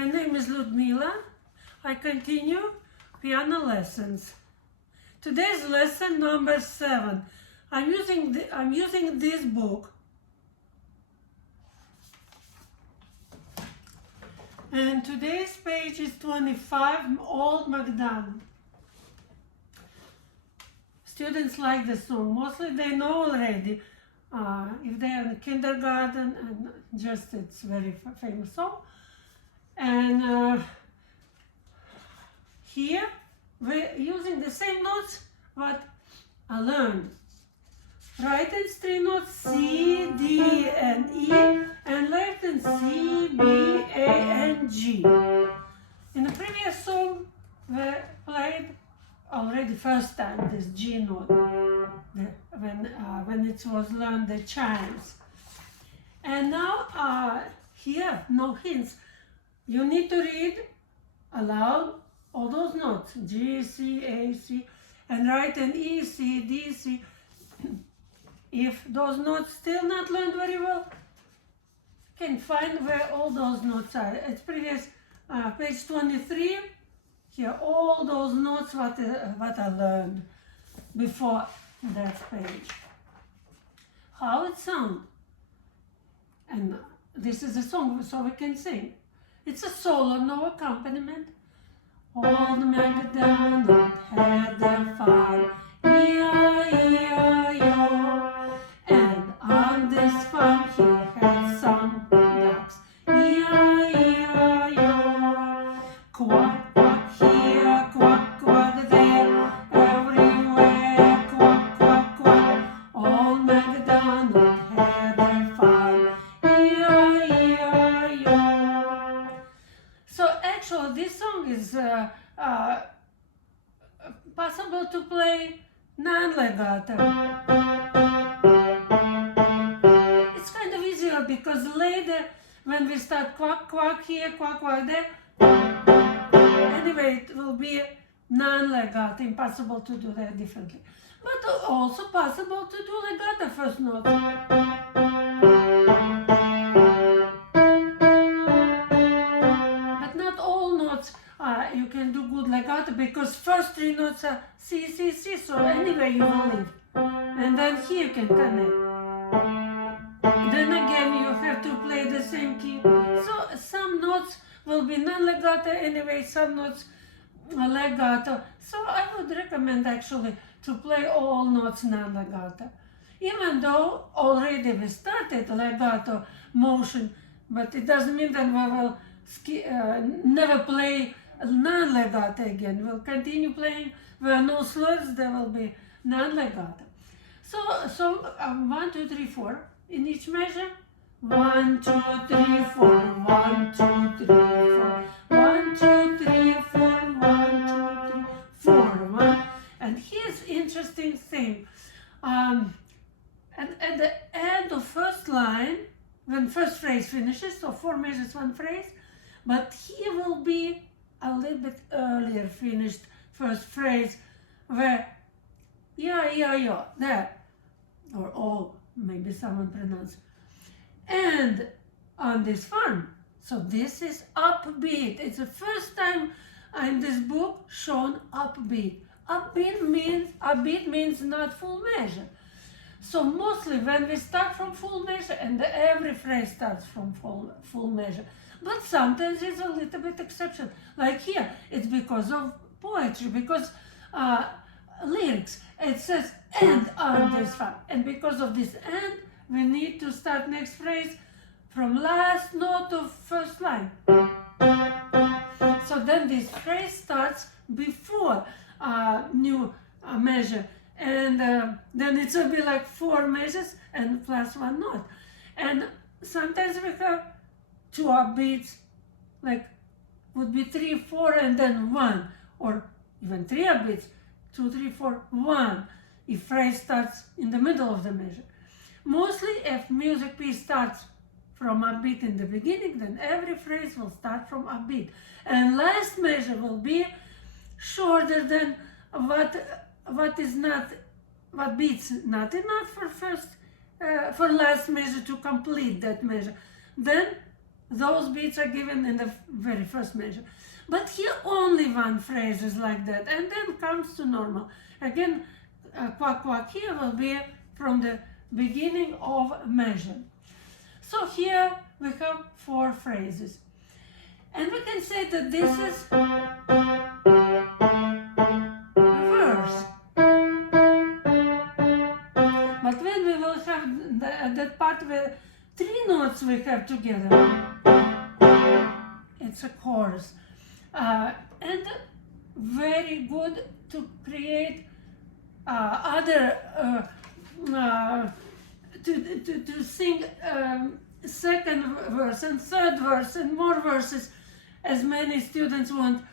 My name is Ludmila. I continue piano lessons. Today's lesson number 7. I'm using this book. And today's page is 25, Old MacDonald. Students like the song. Mostly they know already. If they are in kindergarten, and just it's very famous song. And here we're using the same notes what I learned. Right hand string notes C, D, and E, and left hand C, B, A, and G. In the previous song, we played already first time this G note when it was learned the chimes. And now here no hints. You need to read aloud all those notes, G, C, A, C, and write an E, C, D, C. If those notes still not learned very well, you can find where all those notes are. It's previous page 23. Here all those notes what I learned before that page. How it sounds. And this is a song, so we can sing. It's a solo, no accompaniment. Old MacDonald had a farm, E-I-E-I-O. And on this farm he had some ducks, E-I-E-I-O. Quack, quack here, quack, quack there, everywhere, quack, quack, quack. Old MacDonald had a farm, E-I-E-I-O. So actually this song is possible to play non-legato. It's kind of easier because later when we start quack quack here, quack quack there, anyway it will be non-legato, impossible to do that differently. But also possible to do legato first note. But not all notes you can do good legato because first 3 notes are C, C, C, so anyway you will leave. And then here you can connect. Then again you have to play the same key. So some notes will be non-legato anyway, some notes legato. So I would recommend actually to play all notes non-legato. Even though already we started legato motion, but it doesn't mean that we will never play non-legato again. We'll continue playing where no slurs, there will be non-legato. So 1, 2, 3, 4 in each measure. 1, 2, 3, 4. 1, 2, 3, 4. 1, 2, 3, 4. 1, 2, 3, 4. 1. And here's interesting thing. And at the end of first line, when first phrase finishes, so 4 measures, 1 phrase, but here will be a little bit earlier finished first phrase where yeah, there, or all, maybe someone pronounced. And on this farm, so this is upbeat. It's the first time in this book shown upbeat. Upbeat means not full measure. So mostly when we start from full measure, and every phrase starts from full measure, but sometimes it's a little bit exception. Like here, it's because of poetry, because lyrics. It says and on this farm, and because of this and, we need to start next phrase from last note of first line. So then this phrase starts before new measure, and then it will be like 4 measures and plus 1 note. And sometimes we have 2 upbeats, like would be 3, 4, and then 1, or even 3 upbeats, 2, 3, 4, 1, if phrase starts in the middle of the measure. Mostly if music piece starts from upbeat in the beginning, then every phrase will start from upbeat. And last measure will be shorter than what beats not enough for last measure to complete that measure. Then those beats are given in the very first measure. But here only one phrase is like that, and then comes to normal. Again, quack quack here will be from the beginning of measure. So here we have 4 phrases. And we can say that this is verse. But when we will have that part where 3 notes we have together, it's a chorus. And very good to create other to sing second verse and third verse and more verses, as many students want.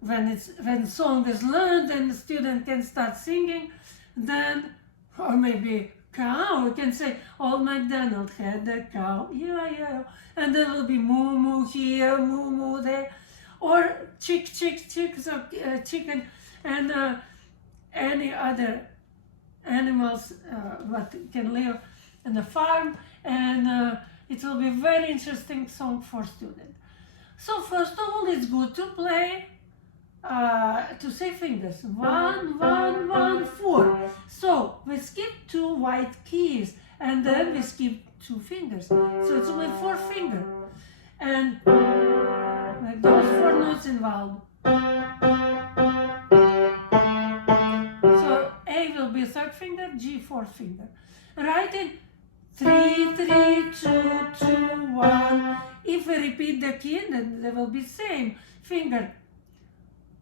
When song is learned and the student can start singing, then, or maybe cow, we can say, old MacDonald had a cow, yeah, and there will be moo moo here, moo moo there, or chick, so chicken, and any other animals what can live in the farm, and it will be very interesting song for students. So first of all, it's good to play, to say fingers, 1, 1, 1, 4. So we skip 2 white keys, and then we skip 2 fingers. So it's only 4 fingers, and like those 4 notes involved. So A will be 3rd finger, G 4th finger. Writing 3, 3, 2, 2, 1. If we repeat the key, then there will be same finger.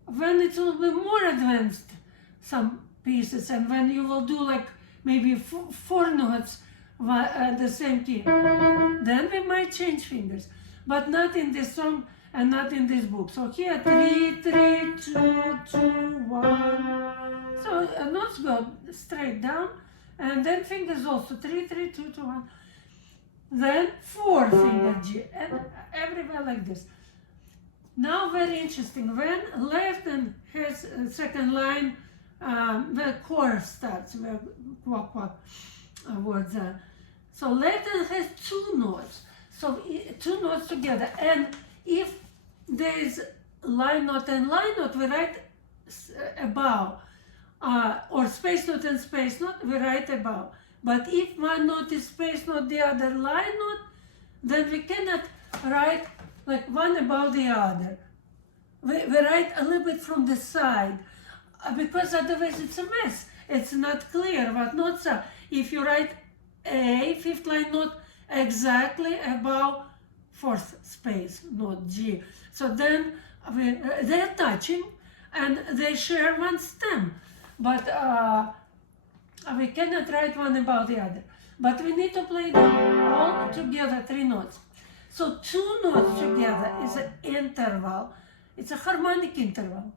When it will be more advanced, some pieces, and when you will do like maybe 4 notes the same key, then we might change fingers, but not in this song and not in this book. So here 3, 3, 2, 2, 1. So notes go straight down, and then fingers also 3, 3, 2, 2, 1. Then 4 finger G, and everywhere like this. Now very interesting, when left hand has second line, the chorus starts, where quack quack words are. So left hand has 2 notes, so 2 notes together, and if there is line note and line note, we write above, or space note and space note, we write above. But if one note is space note, the other line note, then we cannot write like one above the other. We write a little bit from the side, because otherwise it's a mess. It's not clear what notes are. If you write A, 5th line note, exactly above 4th space note G. So then they're touching and they share one stem, but we cannot write one above the other. But we need to play them all together, 3 notes. So 2 notes together is an interval. It's a harmonic interval,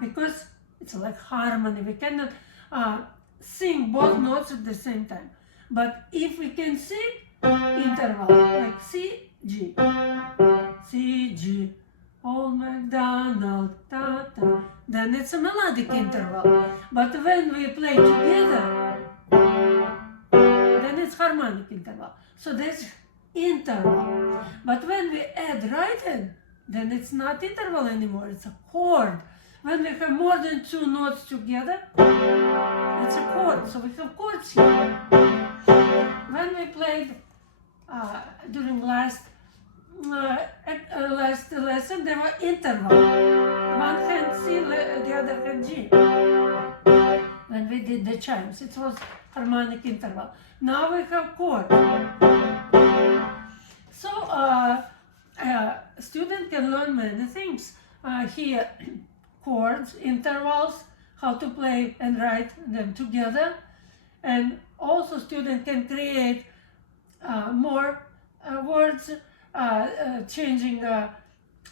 because it's like harmony. We cannot sing both notes at the same time. But if we can sing interval, like C, G, C, G, old MacDonald, ta, ta, then it's a melodic interval. But when we play together, then it's harmonic interval. So there's interval. But when we add right hand, then it's not interval anymore, it's a chord. When we have more than 2 notes together, it's a chord. So we have chords here. When we played during last lesson, there were interval. One hand C, the other hand G. When we did the chimes, it was harmonic interval. Now we have chord. So student can learn many things here: chords, intervals, how to play and write them together, and also student can create more words, changing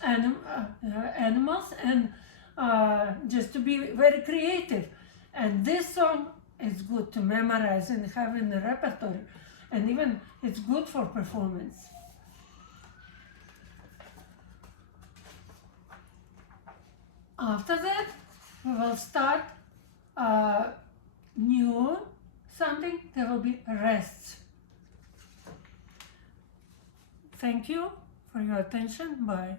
animals, and just to be very creative. And this song is good to memorize and have in the repertory, and even it's good for performance. After that, we will start new something. There will be rests. Thank you for your attention. Bye.